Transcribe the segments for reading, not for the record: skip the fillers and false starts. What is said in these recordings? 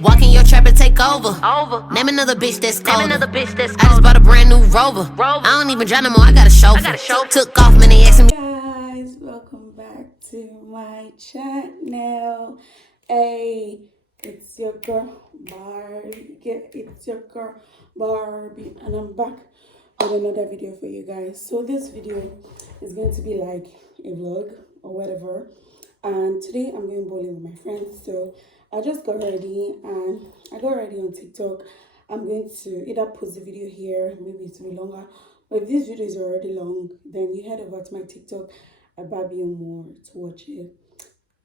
Walk in your trap and take over. Name another bitch that's cold. I just bought a brand new Rover. I don't even drive no more, I got a chauffeur. Took off, man, they asking me. Guys, welcome back to my channel. Hey, it's your girl Barbie. It's your girl Barbie, and I'm back with another video for you guys. So this video is going to be like a vlog or whatever, and today I'm going bowling with my friends. So I just got ready and I got ready on TikTok. I'm going to either post the video here, maybe it will be longer, but if this video is already long, then you head over to my TikTok at Barbie and more to watch it.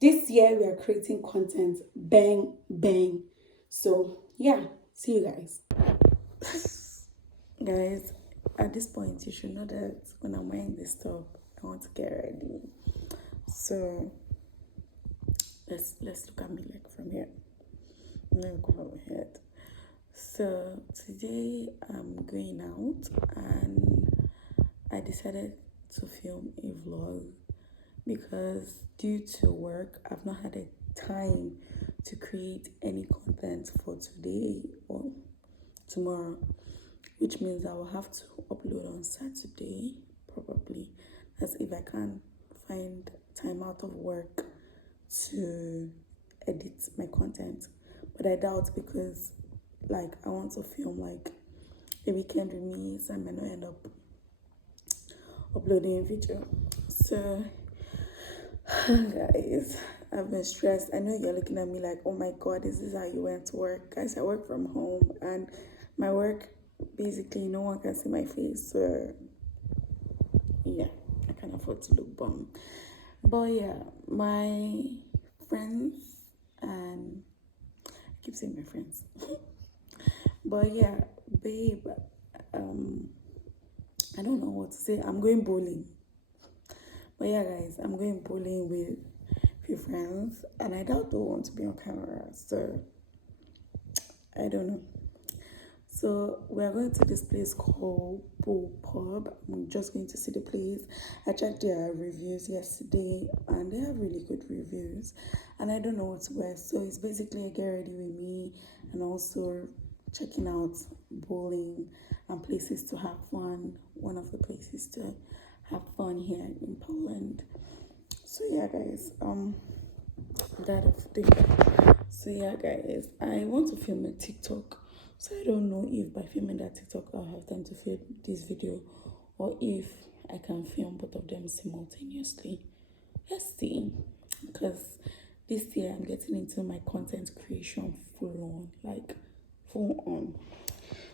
This year we are creating content, bang bang. So yeah, see you guys. Guys, at this point you should know that when I'm wearing this top, I want to get ready. So let's look at me like from here. Let me go over my head. So today I'm going out and I decided to film a vlog because due to work I've not had a time to create any content for today or tomorrow, which means I will have to upload on Saturday probably. That's if I can find time out of work to edit my content, but I doubt because like I want to film like a weekend with me, so I might not end up uploading a video. So guys, I've been stressed. I know you're looking at me like, oh my god, is this how you went to work? Guys, I work from home and my work basically no one can see my face, so yeah, I can afford to look bum. But yeah, my friends, and I keep saying my friends but yeah, babe, I don't know what to say. I'm going bowling. But yeah guys, I'm going bowling with a few friends and I doubt they'll want to be on camera, so I don't know. So we're going to this place called Bowl Pub. I'm just going to see the place. I checked their reviews yesterday and they have really good reviews, and I don't know what to wear, so it's basically a get ready with me and also checking out bowling and places to have fun. One of the places to have fun here in Poland. So yeah guys, so yeah guys, I want to film a TikTok. So I don't know if by filming that TikTok I'll have time to film this video or if I can film both of them simultaneously. Let's see, because this year I'm getting into my content creation full on.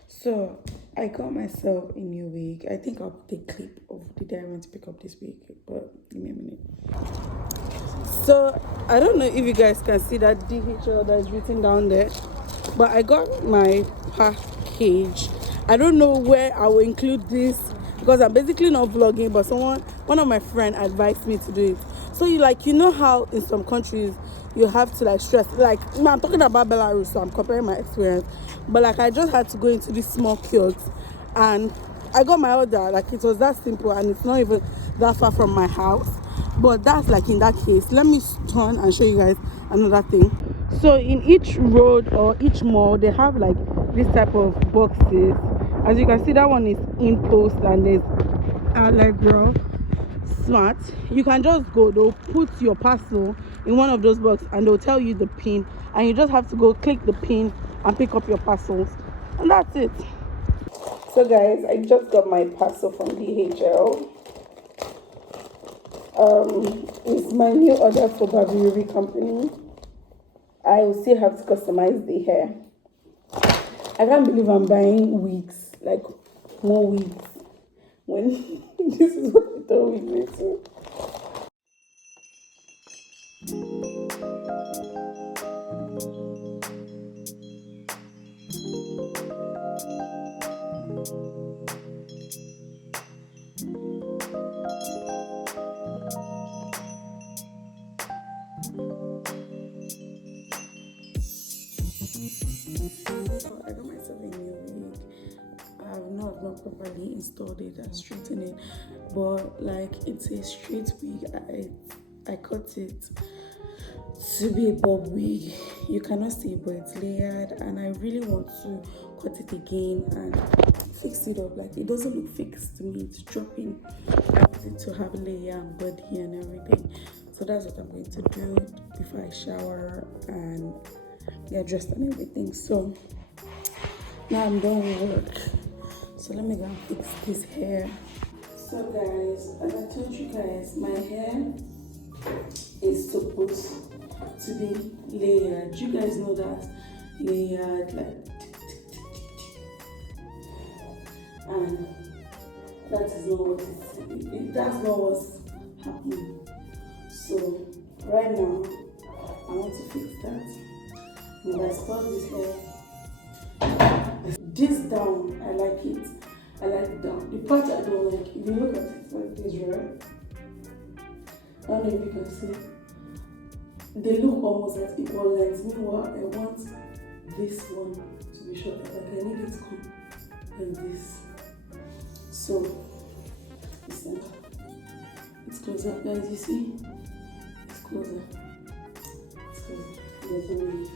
So I got myself a new wig. I think I'll put a clip of the day I want to pick up this wig, but give me a minute. So I don't know if you guys can see that DHL that is written down there, but I got my package. I don't know where I will include this because I'm basically not vlogging, but one of my friends advised me to do it. So you know how in some countries you have to like stress, like I'm talking about Belarus, so I'm comparing my experience, but like I just had to go into this small kiosk and I got my order. Like it was that simple and it's not even that far from my house. But that's like in that case. Let me turn and show you guys another thing. So in each road or each mall they have like this type of boxes. As you can see, that one is Impost and there's Allegro Smart. You can just go, they'll put your parcel in one of those boxes and they'll tell you the pin, and you just have to go click the pin and pick up your parcels, and that's it. So guys, I just got my parcel from DHL. It's my new order for Barbie Company. I will still have to customize the hair. I can't believe I'm buying wigs, like more wigs, when this is what I thought we'd be to. I got myself a new wig. I've not properly installed it and straightened it, but like it's a straight wig. I cut it to be a bob wig. You cannot see it, but it's layered, and I really want to cut it again and fix it up. Like, it doesn't look fixed to me, it's dropping. I want it to have layer and body and everything. So that's what I'm going to do before I shower and get dressed and everything. So now I'm done with work, so let me go and fix this hair. So guys, as I told you guys, my hair is supposed to be layered. You guys know that layered, like, and that is not what that's not what's happening. So right now I want to fix that. If I spot this hair, this down, I like it. I like it down. The part I don't like, if you look at it like this, right? I don't know if you can see. They look almost at equal length. Meanwhile, I want this one to be shorter. Like, I need it to come like this. So, listen. It's closer, guys. You see? It's closer. It's closer. There's no way.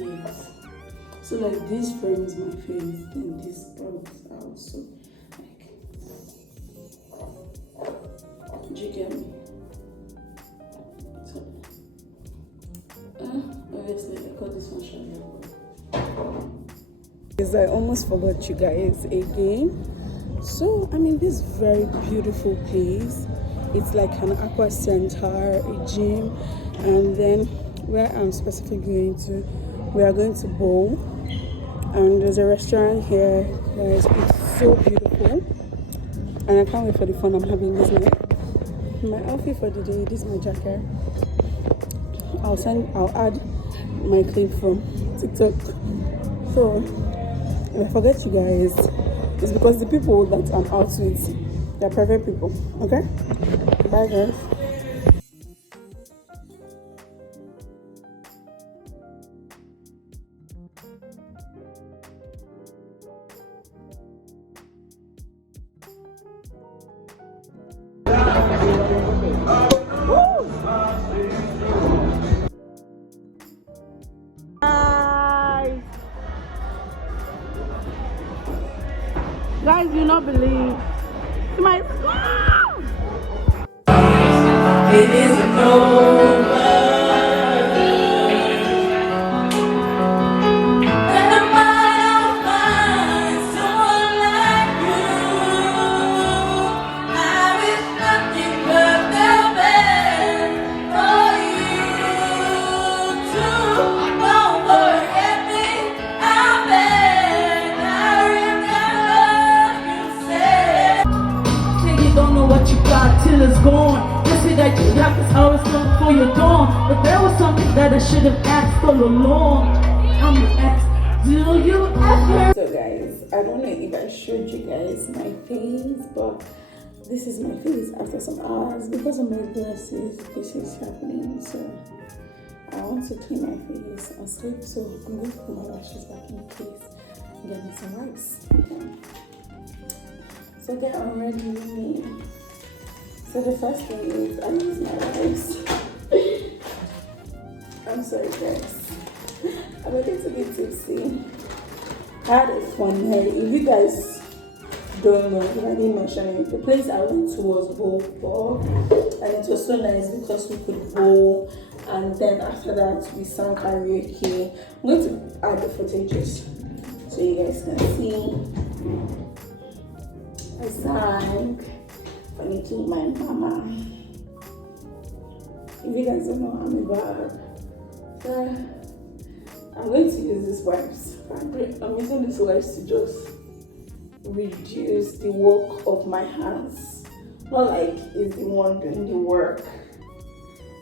Yes. So like this frames my face, and this bugs out. So like, do you get me? So obviously I got this one short. Because I almost forgot you guys again. So I'm in this very beautiful place. It's like an aqua center, a gym, and then where I'm specifically going to, we are going to bowl, and there's a restaurant here, guys. It's so beautiful, and I can't wait for the fun I'm having this night. My outfit for the day, this is my jacket. I'll add my clip from TikTok. So if I forget you guys, it's because the people that I'm out with, they're private people. Okay, bye guys. Guys, you not believe my it isn't over. And I might find someone like you. I wish nothing but the best for you too. Don't forget me, I bet I remember you said. Say you don't know what you got till it's gone. Say that you have is always come for your dawn, but there was something that I should have asked all along. I'm gonna ask, do you ever? So guys, I don't know if I showed you guys my face, but this is my face after some hours. Because of my glasses, this is happening. So I want to clean my face and sleep, so I'm going to put my lashes back in case and get me some wipes. Okay. So get ready with me. So the first thing is I use my wipes. I'm sorry guys, I'm a little bit tipsy. I had a fun night. If you guys don't know, if I didn't mention it, the place I went to was Warsaw, and it was so nice because we could bowl, and then after that we sang karaoke. I'm going to add the footages so you guys can see. I sang for Nikki, my mama. If you guys don't know, I'm a bad. So I'm going to use these wipes. I'm using these wipes to just reduce the work of my hands. Not like it's the one doing the work.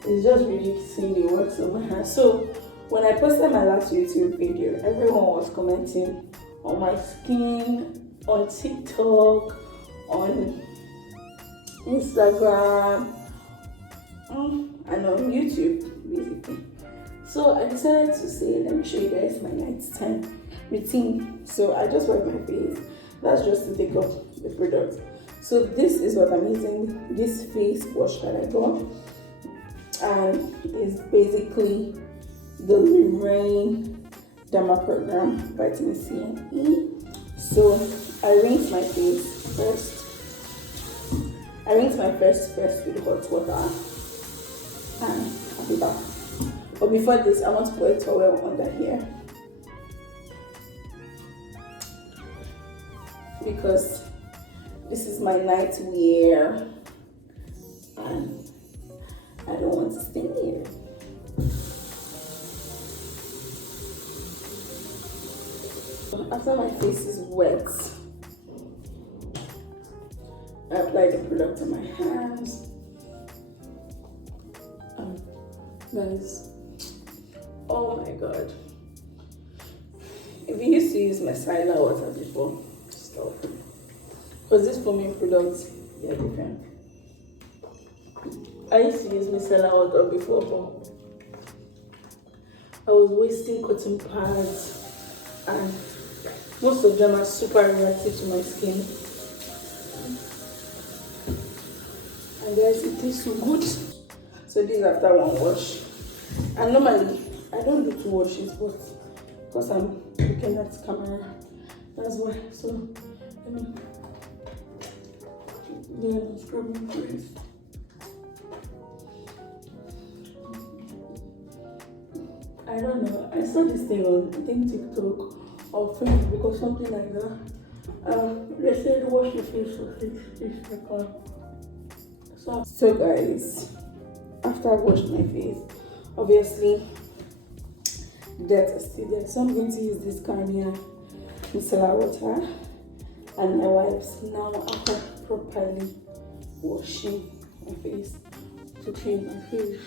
It's just reducing the works of my hands. So when I posted my last YouTube video, everyone was commenting on my skin, on TikTok, on Instagram, and on YouTube, basically. So I decided to say, let me show you guys my nighttime routine. So I just wipe my face. That's just to take off the product. So this is what I'm using, this face wash that I got, and it's basically the Lorraine Derma Program Vitamin C and E. So I rinse my face first. I rinse my face first with hot water, and I'll be back. But before this, I want to put a towel under here because this is my night wear and I don't want to stay here. After my face is wet, I apply the product on my hands. Guys, oh my god. If you used to use micellar water before, stop. Because these foaming products, they are different. I used to use micellar water before, but I was wasting cotton pads and most of them are super reactive to my skin. And guys, it tastes so good. So this is after one wash. And normally, I don't do 2 washes, but because I'm looking at the camera, that's why. So, then I'm scrubbing face. I don't know. I saw this thing on, I think, TikTok or Facebook because something like that. They said wash your face for 6 days. So guys, after I washed my face, obviously dirt is still there. So I'm going to use this Garnier micellar water and my wipes now after properly washing my face to clean my face.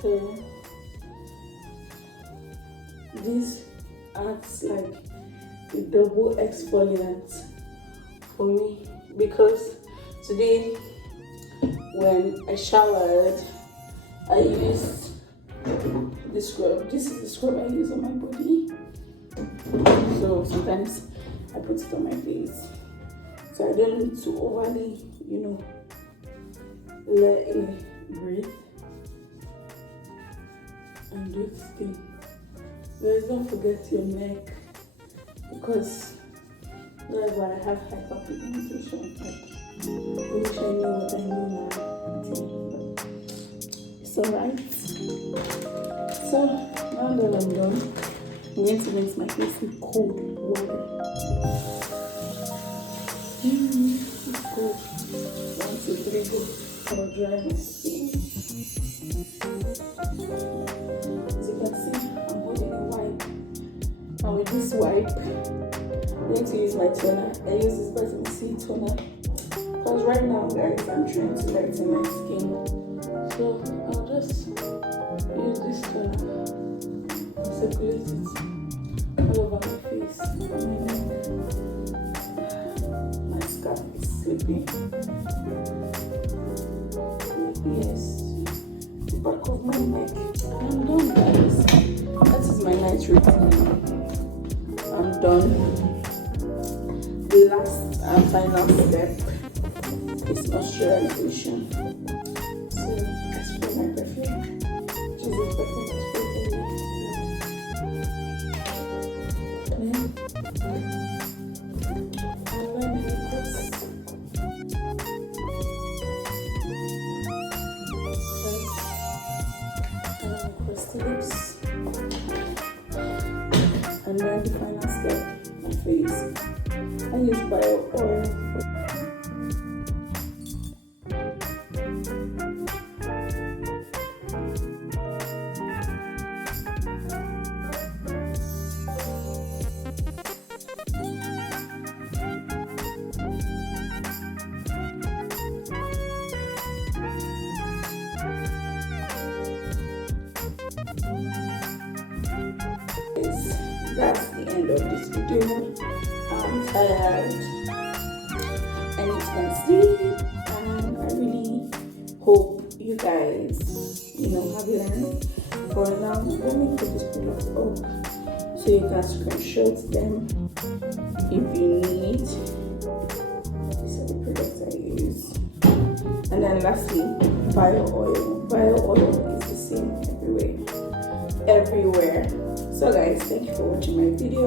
So this acts like a double exfoliant for me because today when I showered, I used this scrub. This is the scrub I use on my body. So sometimes I put it on my face. So I don't need to overly, let it breathe and do its thing. Guys, don't forget your neck because that's why I have hyperpigmentation. I wish I knew what I know now. It's alright. So now that I'm done, I'm going to rinse my face with cold water. It's cold. 1, 2, 3, go. I'll dry my skin. As you can see, I'm holding a wipe. And with this wipe, I'm going to use my toner. I use this vitamin C toner because right now, guys, I'm trying to lighten my skin. So I'll just use this toner and circulate it all over my face. My scalp is sleeping. Yes, the back of my neck. I'm done, guys. That is my night routine. I'm done. The last and final step is moisturization. So I spray my perfume. Choose a perfume to spray for me. Lips. And then the final step, my face. I use bio oil. That's the end of this video. I'm tired. I need to sleep, and I really hope you guys, have learned for now, let me put this product up so you can screenshot them if you need. These are the products I use. And then lastly, bio oil. Bio oil is the same everywhere. So guys, thank you for watching my video.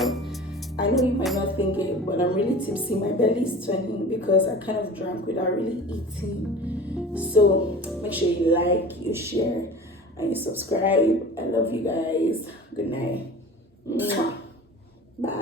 I know you might not think it, but I'm really tipsy. My belly is turning because I kind of drank without really eating. So make sure you like, you share, and you subscribe. I love you guys. Good night. Mwah. Bye.